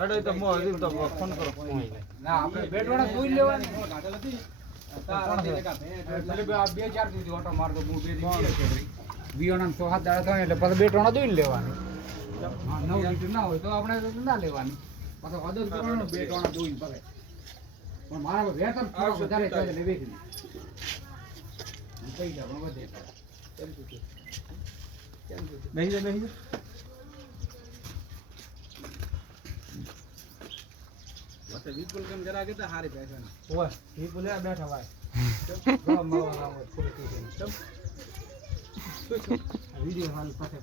અડે તો મો હજી તો ફોન કરો ના આપણે બેટવાળા જોઈ લેવાની ગાડલ હતી તારા બે ચાર સુધી ઓટો મારતો હું બે દી છે વિયોના 6-7 દાડા થાય એટલે પછી બેટવાળા જોઈ લેવાની હા 9 લીટર ના હોય તો આપણે ના લેવાની પછી અદલ કરવાનો બેટવાળા જોઈ પડે પણ મારા વેતન વધારે છે એટલે વેચી કઈ જા પણ વધે કેમ છું નહીં તો વિપુલ કેમ જરા કે હારી પૈસા ના ઓય વિપુલ આ બેઠા ભાઈ ગમ માવા આવો થોડી થોડી ચમ આ વિડિયો હાલ પાસે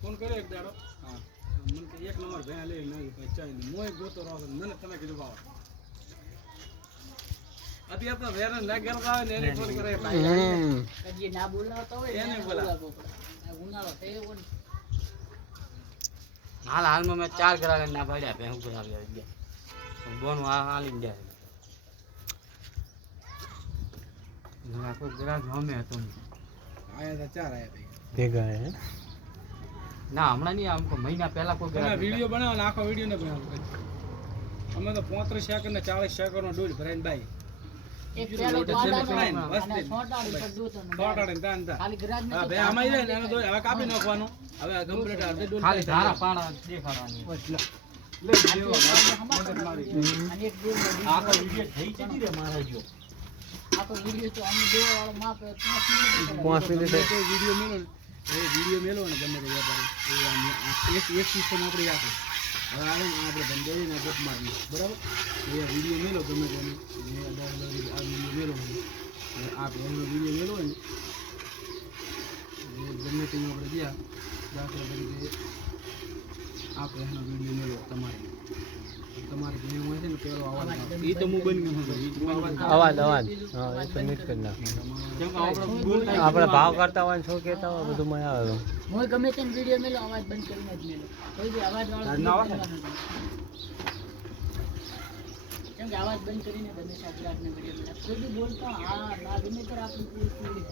ફોન કર્યો એક દાડો હા મને કે એક નંબર ભેણા લઈ નવી પચાઈ મોય ગોતો રહો મને તમે કીધું બાવા અત્યારે તો વેરન લાગેલ આવે ને એને ફોન કરે ભાઈ કદી ના બોલાવતો હોય એને બોલાવો ઉનાળો થયો ને હાલમાં મેં 4 ગ્રાહક ના પાડ્યા ભેહું ગ્રાહક આવી ગયા બોન હાલીને જાય ના કોઈ ગ્રાહક હમે હતો આયા હતા 4 આયા ભેગા હે ના હમણાં નહીં આમ મહિના પહેલા કોઈ ગ્રાહક વિડિયો બનાવો ને આખો વિડિયો ને બનાવો અમે તો 35 સેકન્ડ ને 40 સેકન્ડ નો ડોઝ ભરાઈને બાઈ એક પેલો વાડા બસ છોટાડી પર દૂધ ને છોટાડી તાન તા ખાલી ગ્રાહક ને હા ભાઈ આમાં જાય ને એને તો હવે કાપી નાખવાનો હવે કમ્પ્લીટ અડધે ડોઝ ખાલી ધારા પાણા દેખાડવાની લે દેવો મદદ મારી અને એક ડોઝ આખો વિડિયો થઈ જતી રે મારા જો આખો વિડિયો તો અમે દેવા વાળો માપ 5 મિનિટ તો વિડિયો મેલો એ વિડિયો મેલો ને ગમે તે વ્યાપારી એક સિસ્ટમ આપણી રાખો હવે આપણે ધંધોને ગપ મારી બરાબર એ વિડિયો મેલો ગમે તેને આ વિડિયો મેલો આ બેનો વિડિયો મેલો ને ગમે તે આપણે ગયા દાખલા તરીકે આ બેનો વિડિયો મેલો તમારે જે હોય છે ને પેલો અવાજ એ તો હું બંધ ગયો અવાજ હા એ સબમિટ કરી નાખ કેમ કે આપણે ભાવ કરતા હોય શું કહેતા હોય બધું મને આવે હું ગમે તેનો વિડિયો મેલો અવાજ બંધ કરીને જ મેલો કોઈ બી અવાજ વાળો ના આવે કેમ કે અવાજ બંધ કરીને ગમે સાચલાટને વિડિયો મેલા કોઈ બી બોલતા હા ના ગમે ત્યારે આપણે પૂરી પૂરી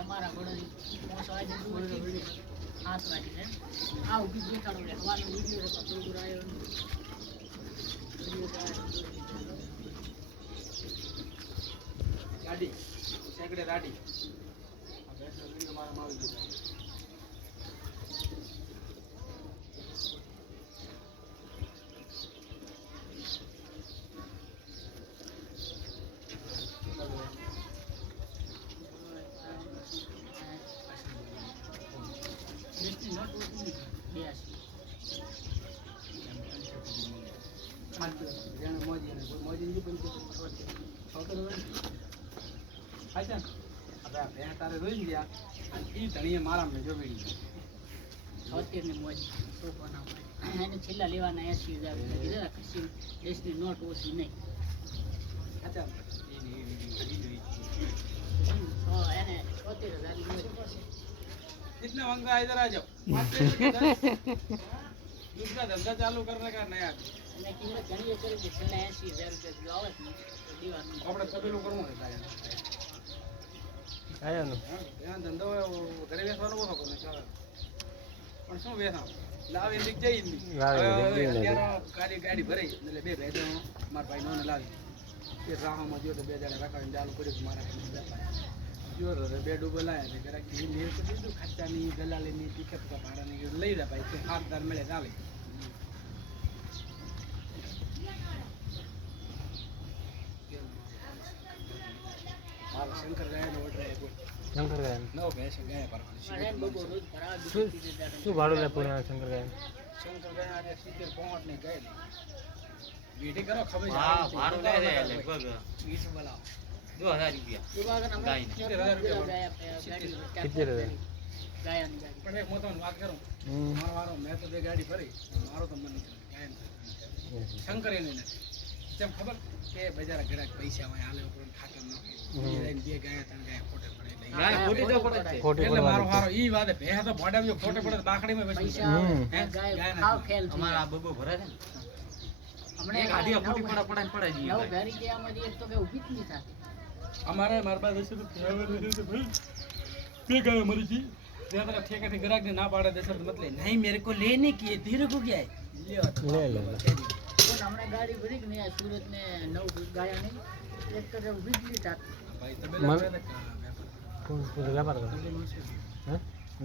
અમારા ઘોડા 5 વાગે 7 વાગે છે આ ઉભી દેખાડો હવાનો વિડિયો પકડું આવ્યો ગાડી સેકડે રાડી આ બેઠો વિડિયો મારા આવી ગયો છેલ્લા લેવાના 80,000 દેશની નોટ ઓછી નહીં એને 70,000 कितने मंगा इधर आ जाओ दूसरा धंधा चालू करने का नया અને કિંમત ઘણી કરે છે છેલ્લા 80,000 રૂપિયા કિલો આવે છે દીવાનું આપણે સબેલું કરવું છે આયા નો ત્યાં ધંધો ઘરે વેચવાનો ઓછો કરે ચાલે પણ શું વેચા લાવે લીક જઈ ગાડી ભરાઈ એટલે બે ભેજો મારા ભાઈ નો લાવી એ રાહમાં જો તો બે જણા રાખીને ચાલુ કર્યું મારા જો બે ડૂબો લાયા ને જરા કી લે તો દીધું ખર્ચાની દલાલીની ટિકિટ તો ભાડાની લઈ લે ભાઈ તો હાથદાર મળે ચાલે શંકર ગાય નો ઓર્ડર આવ્યો શંકર ગાય નો ભેંસ ગાય પર શું ભાડું લે પૂરા શંકર ગાય આજે 70 પોંટ ની ગાય વીટી કરો ખબર હા ભાડું લે રે લગભગ 20 બોલાવો 2000 રૂપિયા ગાય 70,000 રૂપિયા 70,000 ગાયાની ગાડી. પણ એક હું તમને વાત કરું મારો વારો મેં તો બે ગાડી ભરી મારો તો મન નીકળે ગાયન શંકર એને નથી જેમ ખબર કે બજાર ગ્રાહક પૈસા હોય હાલે ઉપર ખાતર નાખે બે ગાયા ત્રણ ગાયા ખોટે પડે એટલે ગાય ખોટી તો પડે જ છે. એટલે મારો વારો ઈ વાતે ભે તો ભોડાવ્યો ખોટે પડે બાકડીમાં બેસી પૈસા આવે, ગાય ખાવ ખેલ છે. અમારા આ બબો ભરે છે ને હમણાં એક આધી ખોટી પડે પડે ને પડે જ ઈ નવ ગાય. ભેરી દેવામાંથી એક તો કે ઊભી જ નહીં થતી. અમારે મારા પાસે દસ રૂપિયા બે ગાયો મરી ગઈ ત્યાં તરફ ઠેકાથી ગ્રાહકને ના પાડે દસ રૂપિયા મત લે નહીં મેરે કો લેને કી ધીરે કો ગયા પણ હમણાં ગાડી ભરી કે નહીં, આ સુરત ને 9 ગાયા નહીં, એક તો કે ઊભી જ નહીં થતી. ભાઈ તમે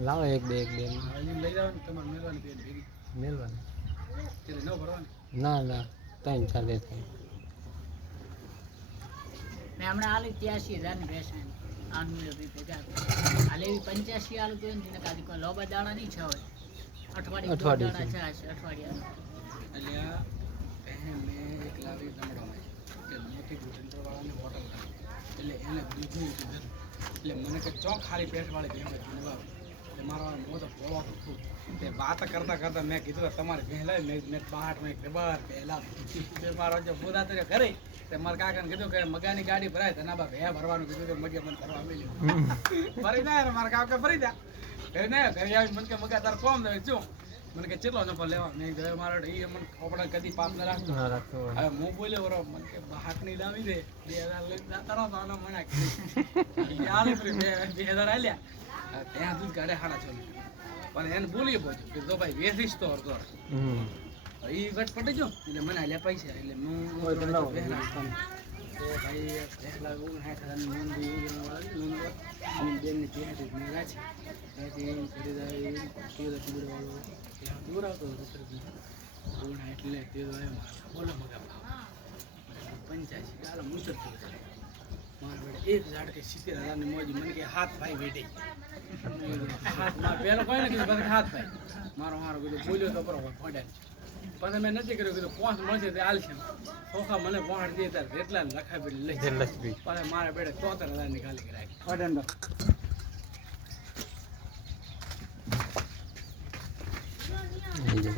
લાવો એક બે લઈ જવાનું તમારે મેળવાની પેન ભેગી મેલવાનું એટલે ન ભરવાની ના ના ત્રણ ચાલે થાય મેં હમણાં આલી 83,000 ની ભેંસાની. આનું ને બી ભેગા હાલે એવી 85 આલું તો એને કાદી કોઈ લોબા દાણા નહીં છે હવે અઠવાડિયે અઠવાડિયે દાણા છે અઠવાડિયા. એટલે આ પહે મેં એક લાવી ગામડામાં કે મોટી ગુજંત્ર વાળાને હોટલ એટલે એને દૂધની કીધું એટલે મને કે ચો ખાલી પેટ વાળી ભેં જુણવા એટલે મારો મોં તો બોલો હતું તે વાત કરતા કરતા મેં કીધું તમારે પહેલા મેં બાટ મેં ડબાર પહેલા તે મારો જે પૂરા તરે કરે તે મારા કાકાને કીધું કે મગાની ગાડી ભરાય તો ના બા ભે ભરવાનું કીધું કે મગે મને કરવા મળ્યું ભરી ના મારા કાકા ભરી દા ઘરે ના ઘરે આવી મને કે મગા તાર કોમ દે શું મને કે કેટલો નફો લેવા મેં કીધું મારો એ મને કપડા કદી પાપ ન રાખતો હવે હું બોલ્યો બરો મને કે બાટ ની લાવી દે 2000 લઈ જાતા રહો તો આનો મના કરી આલે ફરી 2000 આલ્યા ત્યાં દૂધ કાઢે 6.5 પણ એને બોલી પહોંચ્યો કે તો ભાઈ વેચીશ તો અડધો એ વટ પડી જો એટલે મને આલ્યા પૈસા એટલે હું ભાઈ પહેલા 59,000 ની નોંધ વાળી બેનની ત્યાં મેં રાખી ત્યાંથી એમ કરી જાય તેલ ટુકડો વાળો ત્યાં દૂર આવતો હતો એટલે તે બોલો મગા 85 ગાલો મુસર મારા બેટા એક ઝાડ કે 70,000 ની મોજ મને કે હાથ ભાઈ વેટી હાથ માર પેલો કોઈ ને કીધું પછી હાથ ભાઈ મારો કીધું બોલ્યો તો બરો ફોડે પછી મેં નથી કર્યું કીધું 5 મળશે તે હાલ છે સોખા મને 5 દે તાર એટલા લખા પડી લઈ પછી મારા બેટા 73,000 ની ખાલી કરાવી ઓડંડો એ જો